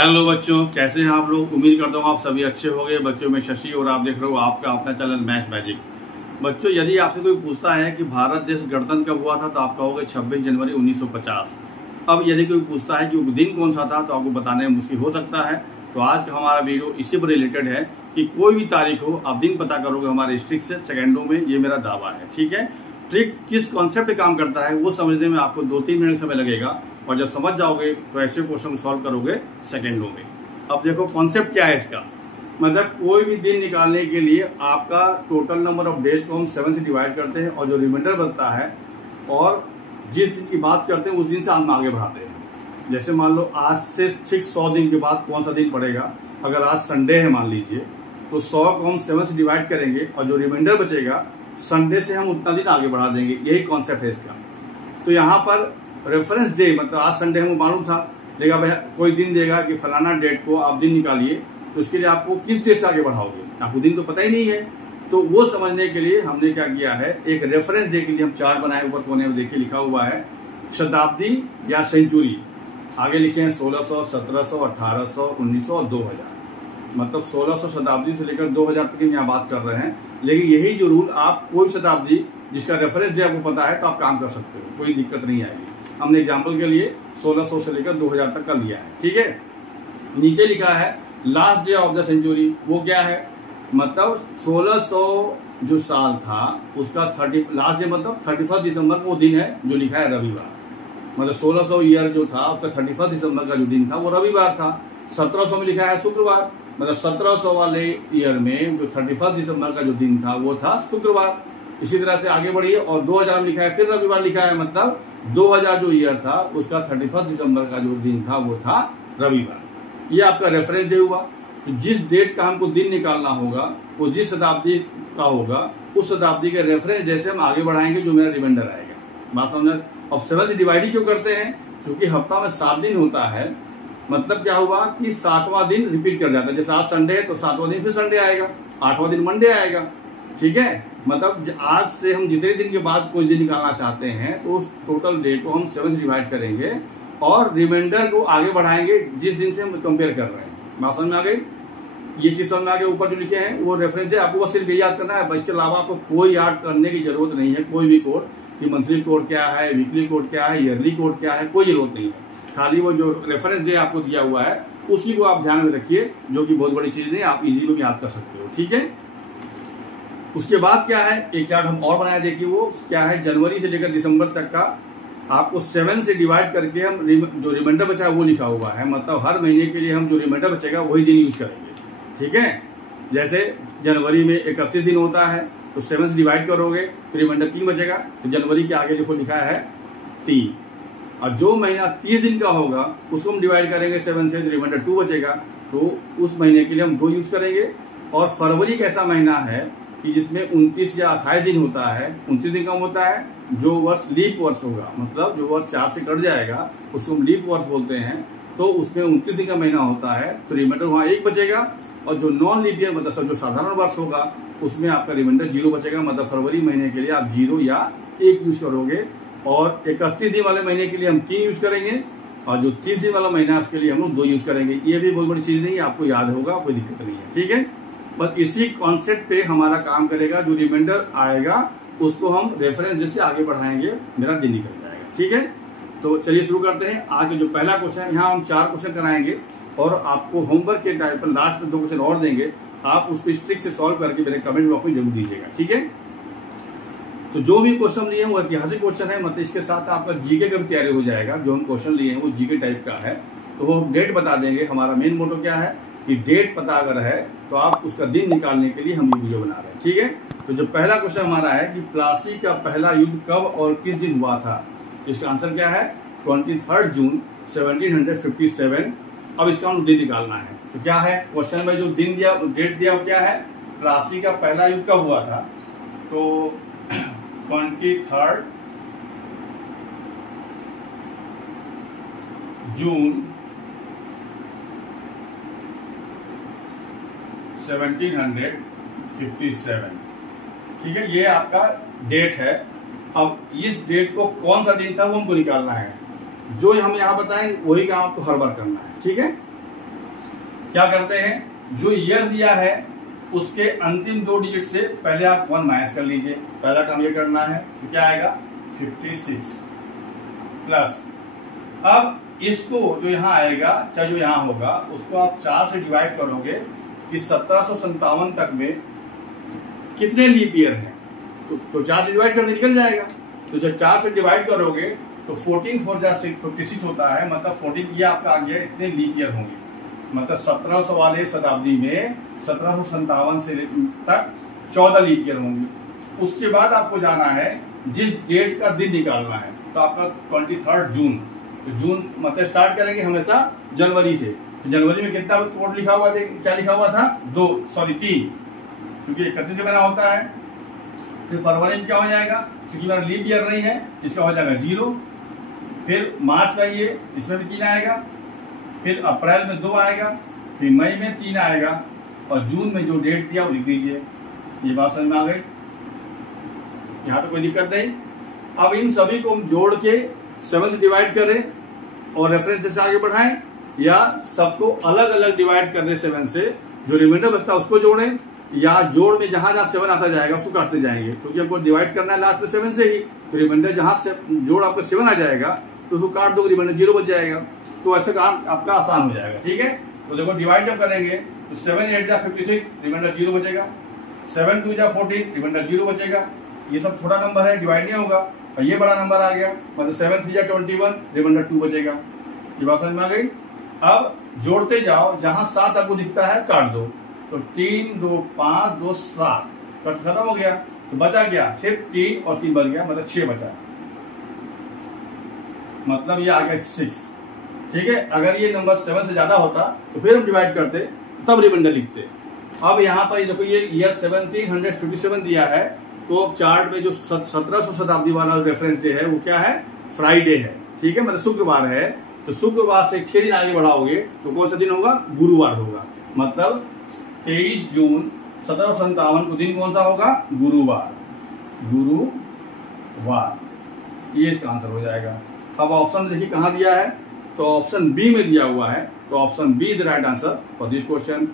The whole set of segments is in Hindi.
हेलो बच्चों, कैसे हैं आप लोग। उम्मीद करता हूँ आप सभी अच्छे होंगे। बच्चों में शशि और आप देख रहे हो आपका अपना चैनल मैथ मैजिक। बच्चों, यदि आपसे कोई पूछता है कि भारत देश गणतंत्र कब हुआ था तो आप कहोगे 26 जनवरी 1950। अब यदि कोई पूछता है कि वो दिन कौन सा था तो आपको बताने में मुश्किल हो सकता है। तो आज का हमारा वीडियो इसी पर रिलेटेड है कि कोई भी तारीख हो आप दिन पता करोगे हमारे स्ट्रिक से सेकेंडों में। ये मेरा दावा है, ठीक है। ट्रिक किस कॉन्सेप्ट पे काम करता है वो समझने में आपको 2-3 मिनट समय लगेगा और जब समझ जाओगे तो ऐसे क्वेश्चन सॉल्व करोगे सेकेंडों में। अब देखो कॉन्सेप्ट क्या है इसका। मतलब कोई भी दिन निकालने के लिए आपका टोटल नंबर ऑफ डेज को हम 7 से डिवाइड करते हैं और जो रिमाइंडर बनता है और जिस दिन की बात करते हैं उस दिन से हम आगे बढ़ाते हैं। जैसे मान लो आज से ठीक 100 दिन के बाद कौन सा दिन पड़ेगा। अगर आज संडे है मान लीजिए तो 100 को हम 7 से डिवाइड करेंगे और जो रिमाइंडर बचेगा संडे से हम उतना दिन आगे बढ़ा देंगे। यही कॉन्सेप्ट है इसका। तो यहाँ पर रेफरेंस डे मतलब आज संडे हमको मालूम था, देगा भाई कोई दिन देगा कि फलाना डेट को आप दिन निकालिए, तो उसके लिए आपको किस डेट से आगे बढ़ाओगे, आपको दिन तो पता ही नहीं है। तो वो समझने के लिए हमने क्या किया है, एक रेफरेंस डे के लिए हम चार्ट बनाए। ऊपर कोने में देखिए लिखा हुआ है शताब्दी या सेंचुरी। आगे लिखे हैं 1600, 1700, 1800, 1900 और 2000। मतलब 1600 शताब्दी से लेकर 2000 तक हम यहाँ बात कर रहे हैं। लेकिन यही जो रूल आप कोई शताब्दी जिसका रेफरेंस डे आपको पता है तो आप काम कर सकते हो, कोई दिक्कत नहीं आएगी। हमने एग्जाम्पल के लिए 1600 से लेकर 2000 तक का लिया है, ठीक है। नीचे लिखा है last day of the century. वो क्या है, मतलब 1600 जो साल था उसका लास्ट डे मतलब 31 दिसंबर को वो दिन है जो लिखा है रविवार। मतलब 1600 ईयर जो था उसका 31 दिसंबर का जो दिन था वो रविवार था। 1700 में लिखा है शुक्रवार। मतलब 1700 वाले ईयर में जो 31 दिसंबर का जो दिन था वो था शुक्रवार। इसी तरह से आगे बढ़िए और 2000 में लिखा है फिर रविवार लिखा है। मतलब 2000 जो ईयर था उसका 31 दिसंबर का जो दिन था वो था रविवार। ये आपका रेफरेंस डे हुआ। तो जिस डेट का हमको दिन निकालना होगा वो जिस शताब्दी का होगा उस शताब्दी के रेफरेंस डे से हम आगे बढ़ाएंगे जो मेरा रिमाइंडर आएगा। बात समझ। अब 7 से डिवाइड ही क्यों करते हैं, क्योंकि हफ्ता में 7 दिन होता है। मतलब क्या हुआ कि 7वां दिन रिपीट कर जाता है। जैसे आज संडे है तो 7वां दिन फिर संडे आएगा, 8वां दिन मंडे आएगा, ठीक है। मतलब आज से हम जितने दिन के बाद कोई दिन निकालना चाहते हैं तो उस टोटल डे को हम 7 से डिवाइड करेंगे और रिमाइंडर को आगे बढ़ाएंगे जिस दिन से हम कंपेयर कर रहे हैं। बात समझ में आ गई। ये चीज समझ में आ गई। ऊपर जो लिखे हैं वो रेफरेंस है, आपको बस सिर्फ ये याद करना है। इसके अलावा आपको कोई याद करने की जरूरत नहीं है। कोई भी कोड कि मंथली कोड क्या है, वीकली कोड क्या है, ईयरली कोड क्या है, कोई जरूरत नहीं है। खाली वो जो रेफरेंस डे आपको दिया हुआ है उसी को आप ध्यान में रखिए, जो कि बहुत बड़ी चीज नहीं, आप इजीली भी याद कर सकते हो, ठीक है। उसके बाद क्या है, एक चार्ट हम और बनाया, देखिए वो क्या है। जनवरी से लेकर दिसंबर तक का आपको 7 से डिवाइड करके हम जो रिमाइंडर बचा है वो लिखा हुआ है। मतलब हर महीने के लिए हम जो रिमाइंडर बचेगा वही दिन यूज करेंगे, ठीक है। जैसे जनवरी में 31 दिन होता है तो 7 से डिवाइड करोगे तो रिमाइंडर 3 बचेगा। तो जनवरी के आगे लिखो लिखा है 3। और जो महीना 30 दिन का होगा उसको हम डिवाइड करेंगे 7 से, तो रिमाइंडर 2 बचेगा। तो उस महीने के लिए हम 2 यूज करेंगे। और फरवरी एक ऐसा महीना है कि जिसमें 29 या 28 दिन होता है। 29 दिन कम होता है। जो वर्ष लीप वर्ष होगा, मतलब जो वर्ष 4 से कट जाएगा उसको हम लीप वर्ष बोलते हैं। तो उसमें 29 दिन का महीना होता है तो रिमाइंडर वहां 1 बचेगा। और जो नॉन लीप ईयर मतलब जो साधारण वर्ष होगा उसमें आपका रिमाइंडर 0 बचेगा। मतलब फरवरी महीने के लिए आप 0 या 1 यूज करोगे। और 31 दिन वाले महीने के लिए हम 3 यूज करेंगे और जो 30 दिन वाला महीना है उसके लिए हम लोग 2 यूज करेंगे। ये भी बहुत बड़ी चीज नहीं है, आपको याद होगा, कोई दिक्कत नहीं है, ठीक है। बस इसी कॉन्सेप्ट पे हमारा काम करेगा। जो रिमाइंडर आएगा उसको हम रेफरेंस जैसे आगे बढ़ाएंगे, मेरा दिन निकल जाएगा, ठीक है। तो चलिए शुरू करते हैं। आगे जो पहला क्वेश्चन है, यहाँ हम 4 क्वेश्चन कराएंगे और आपको होमवर्क के टाइप पर लास्ट में 2 क्वेश्चन और देंगे। आप उसको स्ट्रिक से सॉल्व करके मेरे कमेंट बॉक्स में जरूर दीजिएगा, ठीक है। तो जो भी क्वेश्चन लिए हैं वो ऐतिहासिक क्वेश्चन है। मतलब इसके साथ आपका जीके का भी तैयारी हो जाएगा। जो हम क्वेश्चन लिए हैं वो जीके टाइप का है। तो वो डेट बता देंगे। हमारा मेन मोटो क्या है कि डेट पता अगर है तो आप उसका दिन निकालने के लिए हम ये वीडियो बना रहे हैं, ठीक है। तो जो पहला क्वेश्चन हमारा है कि प्लासी का पहला युद्ध कब और किस दिन हुआ था। इसका आंसर क्या है, 23 जून 1757। अब इसका हम दिन निकालना है। तो क्या है क्वेश्चन में जो दिन दिया, डेट दिया वो क्या है, प्लासी का पहला युद्ध कब हुआ था। तो 23 जून 1757, ठीक है। ये आपका डेट है। अब इस डेट को कौन सा दिन था वो हमको निकालना है। जो हम यहाँ बताएं वही काम आपको हर बार करना है, ठीक है। क्या करते हैं, जो ईयर दिया है उसके अंतिम 2 डिजिट से पहले आप 1 माइनस कर लीजिए। पहला काम ये करना है, तो क्या आएगा 56 प्लस, अब इसको जो यहाँ आएगा चाहे जो यहाँ होगा उसको आप 4 से डिवाइड करोगे कि 1757 तक में कितने लीप ईयर है, तो 4 से डिवाइड करके निकल जाएगा। तो जब 4 से डिवाइड करोगे तो 14 4 जा 56 होता है, मतलब 14 ये आपका आ गया, इतने लीप ईयर होंगे। मतलब 1700 वाले शताब्दी में 1757 से तक 14 लीप ईयर होंगी। उसके बाद आपको जाना है जिस डेट का दिन निकालना है, तो आपका 23 जून, तो जून मतलब स्टार्ट करेंगे हमेशा जनवरी से। तो जनवरी में कितना कोड लिखा हुआ था, क्या लिखा हुआ था 3, क्योंकि 31 से बना होता है। फिर फरवरी में क्या हो जाएगा, क्योंकि मेरा लीप ईयर नहीं है, इसका हो जाएगा 0। फिर मार्च का ये, इसमें भी 3 आएगा। फिर अप्रैल में 2 आएगा, फिर मई में 3 आएगा, और जून में जो डेट दिया वो लिख दीजिए। ये बात समझ में आ गई, यहाँ तो कोई दिक्कत नहीं। अब इन सभी को हम जोड़ के 7 से डिवाइड करें और रेफरेंस जैसे आगे बढ़ाएं, या सबको अलग अलग डिवाइड कर दें 7 से, जो रिमाइंडर बचता है उसको जोड़ें, या जोड़ में जहां जहां 7 आता जाएगा उसको काटते जाएंगे, क्योंकि हमको डिवाइड करना है लास्ट में 7 से ही। तो रिमाइंडर जहां से जोड़ आपको 7 आ जाएगा तो उसको काट दो, रिमाइंडर 0 बच जाएगा। तो ऐसे काम आपका आसान हो जाएगा। ठीक है, तो देखो डिवाइड जब करेंगे तो 7 8 जा 56, रिमाइंडर 0 बचेगा। 7 2 जा 14, रिमाइंडर 0 बचेगा। ये सब छोटा नंबर है, डिवाइड नहीं होगा। और ये बड़ा नंबर आ गया, मतलब 7 3 जा 21, रिमाइंडर 2 बचेगा। ये बात समझ में आ गई। अब जोड़ते जाओ, जहां 7 आपको दिखता है काट दो। तो 3 2 5 2 7 कट खत्म हो गया, तो बचा गया सिर्फ 3 और 3 बच गया, मतलब 6 बचा, मतलब ये आ गया 6। ठीक है, अगर ये नंबर 7 से ज्यादा होता तो फिर हम डिवाइड करते, तब रिमाइंडर लिखते। अब यहाँ पर देखो ये ईयर 1757 दिया है, तो चार्ट में जो 1700 शताब्दी वाला रेफरेंस डे है वो क्या है, फ्राइडे है। ठीक है, मतलब शुक्रवार है। तो शुक्रवार से 6 दिन आगे बढ़ाओगे तो कौन सा दिन होगा, गुरुवार होगा। मतलब 23 जून 1757 को दिन कौन सा होगा, गुरुवार। गुरुवार, ये इसका आंसर हो जाएगा। अब ऑप्शन देखिए कहां दिया है, तो ऑप्शन बी में दिया हुआ है। तो option B is the right answer for this question.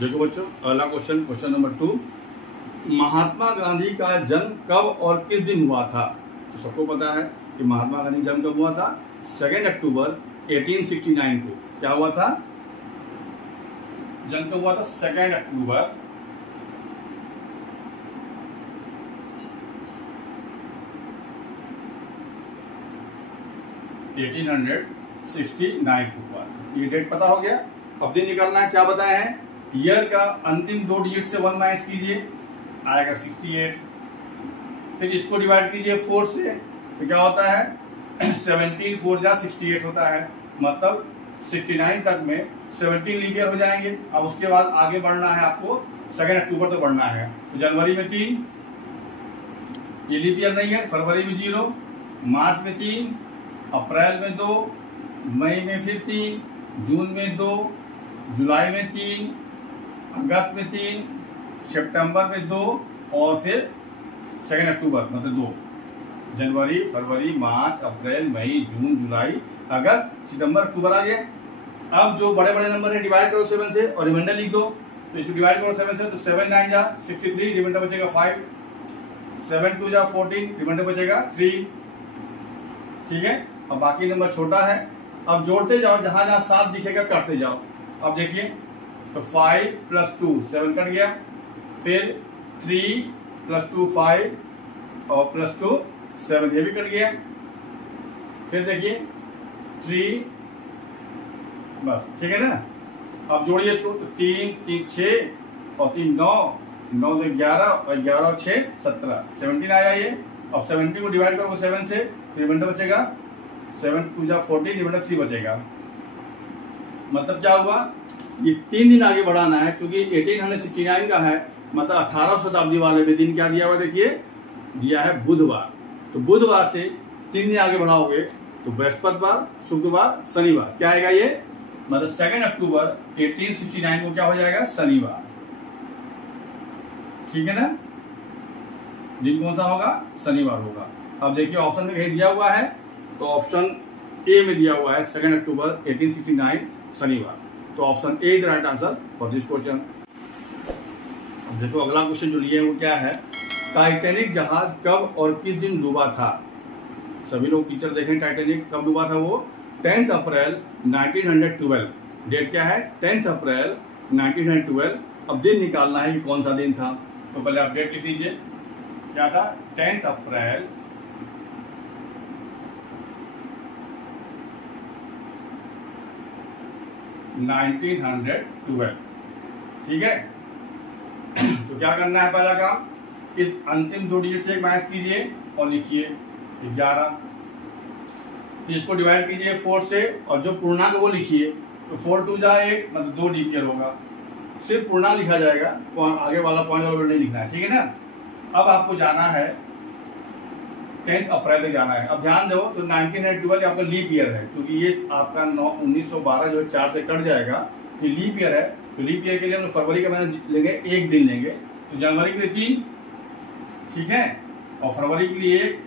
देखो बच्चों, अगला question, question number 2, Mahatma Gandhi का जन्म कब और किस दिन हुआ था। तो सबको पता है कि महात्मा गांधी जन्म कब हुआ था, 2 अक्टूबर 1869 को। क्या हुआ था, जन्म कब हुआ था, 2 अक्टूबर 1869 को हुआ। ये डेट पता हो गया। अब दिन निकालना है, क्या बताया है, ईयर का अंतिम 2 डिजिट से 1 माइनस कीजिए, आएगा 68। फिर इसको डिवाइड कीजिए 4 से, तो क्या होता है 17 4 जा 68 होता है। मतलब 69 तक में 17 लीप ईयर हो जाएंगे। अब उसके बाद आगे बढ़ना है आपको, 2 अक्टूबर तक बढ़ना है। तो जनवरी में 3, ये लीप ईयर नहीं है। फरवरी में 0, मार्च में 3, अप्रैल में 2, मई में फिर 3, जून में 2, जुलाई में 3, अगस्त में 3, सितंबर में 2, और फिर 2 अक्टूबर मतलब 2। जनवरी, फरवरी, मार्च, अप्रैल, मई, जून, जुलाई, अगस्त, सितंबर, अक्टूबर आ गया। अब जो बड़े बड़े नंबर है डिवाइड करो 7 से और रिमाइंडर लिख दो। तो इसको डिवाइड करो 7 से, तो 7 9 जा 63, रिमाइंडर बचेगा 5। 7 2 जा 14, रिमाइंडर बचेगा 3। ठीक है, अब बाकी नंबर छोटा है। अब जोड़ते जाओ, जहां जहां 7 दिखेगा काटते जाओ। अब देखिए, तो 5 + 2 7 कट गया, फिर 3 + 2 5, और +2 7, ये भी कट गया। फिर देखिए 3, बस ठीक है ना। अब जोड़िए इसको, तो 3 3 6 और 3 9, 9 2 11 और 11 और 6 17, 17 आया ये। अब 17 को डिवाइड करो 7 से, रिमाइंडर बचेगा 7 2 जा 14, रिमाइंडर 3 बचेगा। मतलब क्या हुआ, ये 3 दिन आगे बढ़ाना है, क्योंकि 1869 का है, मतलब 18 शताब्दी वाले में दिन क्या दिया हुआ, देखिए दिया है बुधवार। तो बुधवार से 3 दिन आगे बढ़ाओगे तो बृहस्पतिवार, शुक्रवार, शनिवार, क्या आएगा ये, मतलब 2 अक्टूबर 1869 को क्या हो जाएगा, शनिवार। ठीक है ना, दिन कौन सा होगा, शनिवार होगा। अब देखिए ऑप्शन में कहीं दिया हुआ है, तो ऑप्शन ए में दिया हुआ है 2 अक्टूबर 1869 शनिवार। तो option A is right answer for this question. देखो अगला क्वेश्चन जो लिए वो क्या है, टाइटैनिक जहाज कब और किस दिन डूबा था। सभी लोग पिक्चर देखें, टाइटैनिक कब डूबा था वो 10 अप्रैल 1912। डेट क्या है 10 अप्रैल 1912। अब दिन निकालना है कि कौन सा दिन था, तो पहले आप डेट लिख लीजिए। क्या था 10 अप्रैल 1912। ठीक है, तो क्या करना है, पहला काम इस अंतिम 2 डिजिट से एक माइनस कीजिए और लिखिए 11। इसको डिवाइड कीजिए 4 से और जो पूर्णांक वो लिखिए, तो 4 2 जा 8 मतलब 2 लीप ईयर होगा। सिर्फ पूर्णांक लिखा जाएगा, आगे वाला पॉइंट वाला नहीं लिखना है, ठीक है ना। अब आपको जाना है 10 अप्रैल तक जाना है। अब ध्यान दो, तो 1912 आपका लीप ईयर है, क्योंकि ये आपका 1912 जो है 4 से कट जाएगा, ये लीप ईयर है। तो लीप ईयर के लिए हम फरवरी का महीना लेंगे, 1 दिन लेंगे, तो जनवरी के लिए 3, ठीक है, और फरवरी के लिए 1,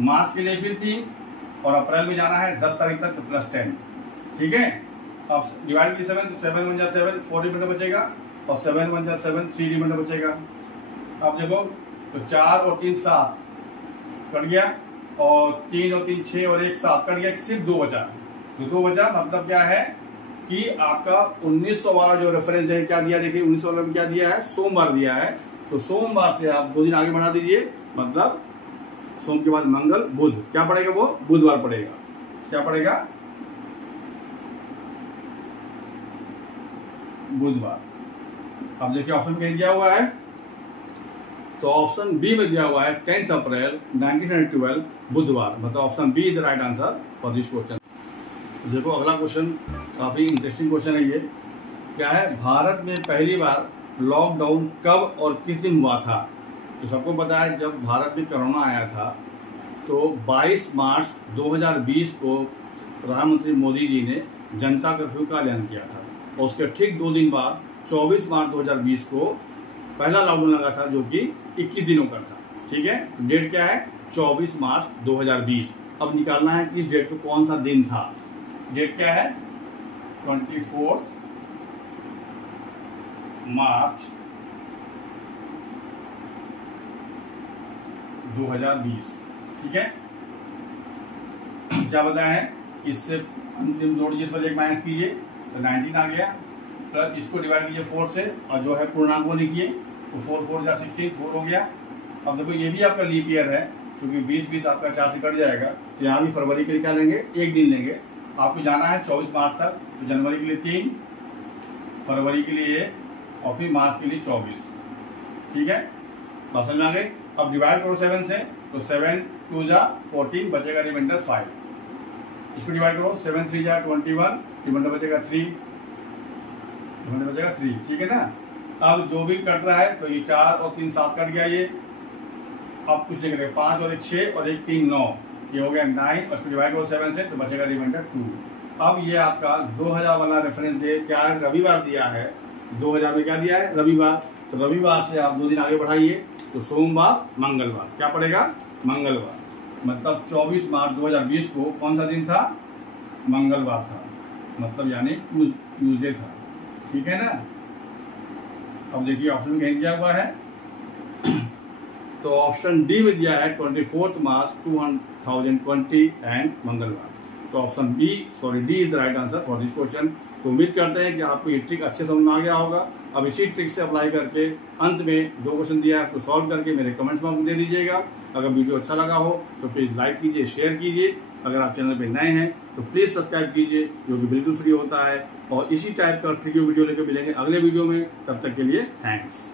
मार्च के लिए फिर 3, और अप्रैल में जाना है 10 तारीख तक, तो +10, ठीक है। अब डिवाइड की 7, 7 1 जा 7, 4 रिमाइंडर बचेगा, और 7 1 जा 7, 3 रिमाइंडर बचेगा। अब देखो, तो 4 और 3 7 कट गया, और 3 और 3 6 और 1 7 कट गया, सिर्फ 2 बचा। तो 2 बचा मतलब क्या है कि आपका 1900 वाला जो रेफरेंस है क्या दिया, देखिए 1900 में क्या दिया है, सोमवार दिया है। तो सोमवार से आप 2 दिन आगे बढ़ा दीजिए, मतलब सोम के बाद मंगल बुध, क्या पड़ेगा वो बुधवार पड़ेगा। क्या पड़ेगा बुधवार। अब देखिए ऑप्शन कहीं दिया हुआ है, तो ऑप्शन बी में दिया हुआ है 10 अप्रैल 1912 बुधवार, मतलब option B is right answer for this question. तो देखो अगला क्वेश्चन काफी इंटरेस्टिंग क्वेश्चन है ये। क्या है, भारत में पहली बार लॉकडाउन कब और किस दिन हुआ था। तो सबको पता है जब भारत में कोरोना आया था तो 22 मार्च 2020 को प्रधानमंत्री मोदी जी ने जनता कर्फ्यू का ऐलान किया था, और उसके ठीक 2 दिन बाद 24 मार्च 2020 को पहला लॉकडाउन लगा था, जो कि 21 दिनों का था। ठीक है, डेट क्या है 24 मार्च 2020। अब निकालना है कि इस डेट को कौन सा दिन था। डेट क्या है 24 मार्च 2020। ठीक है, क्या बताया है, इससे अंतिम 2 डिजिट पर एक माइनस कीजिए तो 19 आ गया, प्लस इसको डिवाइड कीजिए 4 से, और जो है पूर्णांक वो लिखिए, तो 4 4 जा 16, 4 हो गया। अब देखो ये भी आपका लीप ईयर है, क्योंकि 20 आपका 4 से कट जाएगा, तो यहाँ भी फरवरी के लिए क्या लेंगे 1 दिन लेंगे। आपको जाना है 24 मार्च तक, तो जनवरी के लिए 3, फरवरी के लिए 1 और फिर मार्च के लिए 24। ठीक है, बात समझ में आ गई। अब डिवाइड करो 7 से, तो 7 2 जा 14, बचेगा रिमाइंडर 5। इसको डिवाइड करो 7 3 जा 21, रिमाइंडर बचेगा 3, रिमाइंडर बचेगा 3। ठीक है ना। अब जो भी कट रहा है, तो ये 4 और 3 7 कट गया, ये अब कुछ नहीं करेगा, 5 और 1 6 और 1 3 9, ये हो गया 9, और इसको डिवाइड करो 7 से, तो बचेगा रिमाइंडर 2। अब ये आपका 2000 वाला रेफरेंस डे क्या है, रविवार दिया है। 2000 में क्या दिया है, रविवार। तो रविवार से आप 2 दिन आगे बढ़ाइए, तो सोमवार मंगलवार, क्या पड़ेगा मंगलवार, मतलब 24 मार्च 2020 को कौन सा दिन था, मंगलवार था, मतलब यानी ट्यूसडे था। ठीक है ना। अब देखिए ऑप्शन कहीं दिया हुआ है, तो ऑप्शन डी में दिया है 24 मार्च 2020 एंड मंगलवार। तो option D is the right answer for this question. तो उम्मीद करते हैं कि आपको ये ट्रिक अच्छे समझ में आ गया होगा। अब इसी ट्रिक से अप्लाई करके अंत में 2 क्वेश्चन दिया है, उसको सॉल्व करके मेरे कमेंट्स में दे दीजिएगा। अगर वीडियो अच्छा लगा हो तो प्लीज लाइक कीजिए, शेयर कीजिए। अगर आप चैनल पे नए हैं तो प्लीज सब्सक्राइब कीजिए, जो कि बिल्कुल फ्री होता है। और इसी टाइप का ट्रिक वीडियो लेकर मिलेंगे अगले वीडियो में। तब तक के लिए थैंक्स।